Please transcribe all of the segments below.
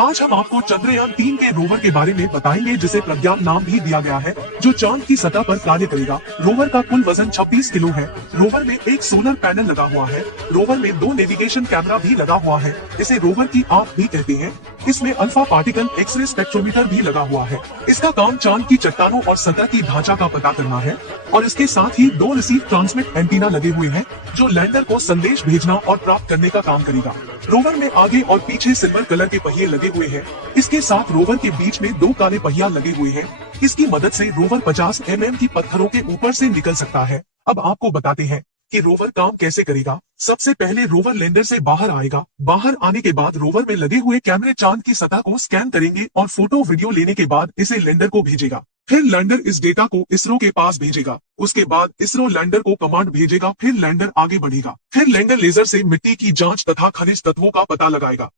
आज हम आपको चंद्रयान 3 के रोवर के बारे में बताएंगे, जिसे प्रज्ञान नाम भी दिया गया है, जो चांद की सतह पर कार्य करेगा। रोवर का कुल वजन 26 किलो है। रोवर में एक सोलर पैनल लगा हुआ है। रोवर में 2 नेविगेशन कैमरा भी लगा हुआ है। इसे रोवर की आंख भी कहते हैं। इसमें अल्फा पार्टिकल एक्सरे स्पेक्ट्रोमीटर भी लगा हुआ है। इसका काम चांद की चट्टानों और सतह की ढांचा का पता करना है। और इसके साथ ही 2 रिसीव ट्रांसमिट एंटीना लगे हुए हैं, जो लैंडर को संदेश भेजना और प्राप्त करने का काम करेगा। रोवर में आगे और पीछे सिल्वर कलर के पहिए लगे हुए हैं। इसके साथ रोवर के बीच में 2 काले पहिया लगे हुए हैं। इसकी मदद से रोवर 50 mm की पत्थरों के ऊपर से निकल सकता है। अब आपको बताते हैं कि रोवर काम कैसे करेगा। सबसे पहले रोवर लैंडर से बाहर आएगा। बाहर आने के बाद रोवर में लगे हुए कैमरे चांद की सतह को स्कैन करेंगे और फोटो वीडियो लेने के बाद इसे लैंडर को भेजेगा। फिर लैंडर इस डेटा को इसरो के पास भेजेगा। उसके बाद इसरो लैंडर को कमांड भेजेगा। फिर लैंडर आगे बढ़ेगा। फिर लैंडर लेजर से मिट्टी की जांच तथा खनिज तत्वों का पता लगाएगा।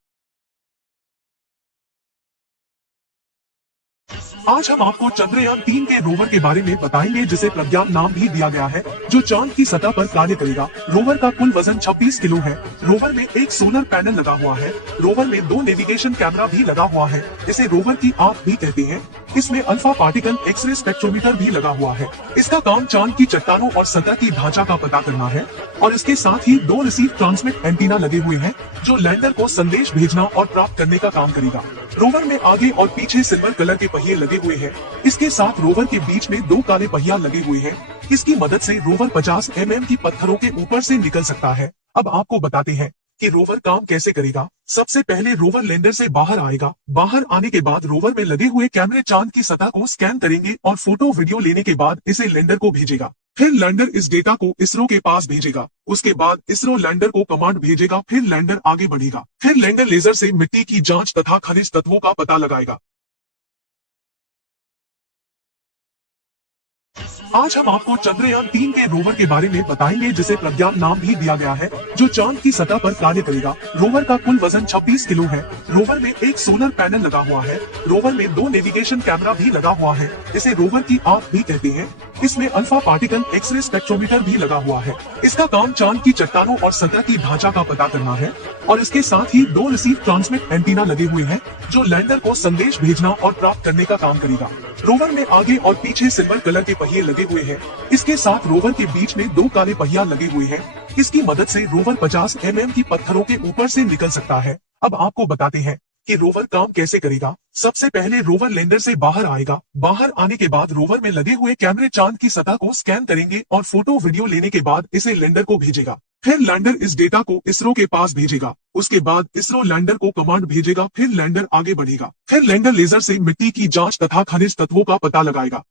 आज हम आपको चंद्रयान 3 के रोवर के बारे में बताएंगे, जिसे प्रज्ञान नाम भी दिया गया है, जो चांद की सतह पर कार्य करेगा। रोवर का कुल वजन 26 किलो है। रोवर में एक सोलर पैनल लगा हुआ है। रोवर में 2 नेविगेशन कैमरा भी लगा हुआ है। इसे रोवर की आंख भी कहते हैं। इसमें अल्फा पार्टिकल एक्सरे स्पेक्ट्रोमीटर भी लगा हुआ है। इसका काम चांद की चट्टानों और सतह की ढांचा का पता करना है। और इसके साथ ही 2 रिसीव ट्रांसमिट एंटीना लगे हुए हैं, जो लैंडर को संदेश भेजना और प्राप्त करने का काम करेगा। रोवर में आगे और पीछे सिल्वर कलर के पहिए लगे हुए हैं। इसके साथ रोवर के बीच में 2 काले पहिया लगे हुए हैं। इसकी मदद से रोवर 50 mm की पत्थरों के ऊपर से निकल सकता है। अब आपको बताते हैं कि रोवर काम कैसे करेगा। सबसे पहले रोवर लैंडर से बाहर आएगा। बाहर आने के बाद रोवर में लगे हुए कैमरे चांद की सतह को स्कैन करेंगे और फोटो वीडियो लेने के बाद इसे लैंडर को भेजेगा। फिर लैंडर इस डेटा को इसरो के पास भेजेगा। उसके बाद इसरो लैंडर को कमांड भेजेगा। फिर लैंडर आगे बढ़ेगा। फिर लैंडर लेजर से मिट्टी की जांच तथा खनिज तत्वों का पता लगाएगा। आज हम आपको चंद्रयान 3 के रोवर के बारे में बताएंगे, जिसे प्रज्ञान नाम भी दिया गया है, जो चांद की सतह पर कार्य करेगा। रोवर का कुल वजन 26 किलो है। रोवर में एक सोलर पैनल लगा हुआ है। रोवर में 2 नेविगेशन कैमरा भी लगा हुआ है। इसे रोवर की आंख भी कहते हैं। इसमें अल्फा पार्टिकल एक्सरे स्पेक्ट्रोमीटर भी लगा हुआ है। इसका काम चांद की चट्टानों और सतह की ढांचा का पता करना है। और इसके साथ ही 2 रिसीव ट्रांसमिट एंटीना लगे हुए हैं, जो लैंडर को संदेश भेजना और प्राप्त करने का काम करेगा। रोवर में आगे और पीछे सिल्वर कलर के पहिए लगे हुए हैं। इसके साथ रोवर के बीच में 2 काले पहिया लगे हुए हैं। इसकी मदद से रोवर 50 mm की पत्थरों के ऊपर से निकल सकता है। अब आपको बताते हैं कि रोवर काम कैसे करेगा। सबसे पहले रोवर लैंडर से बाहर आएगा। बाहर आने के बाद रोवर में लगे हुए कैमरे चांद की सतह को स्कैन करेंगे और फोटो वीडियो लेने के बाद इसे लैंडर को भेजेगा। फिर लैंडर इस डेटा को इसरो के पास भेजेगा। उसके बाद इसरो लैंडर को कमांड भेजेगा। फिर लैंडर आगे बढ़ेगा। फिर लैंडर लेजर से मिट्टी की जांच तथा खनिज तत्वों का पता लगाएगा।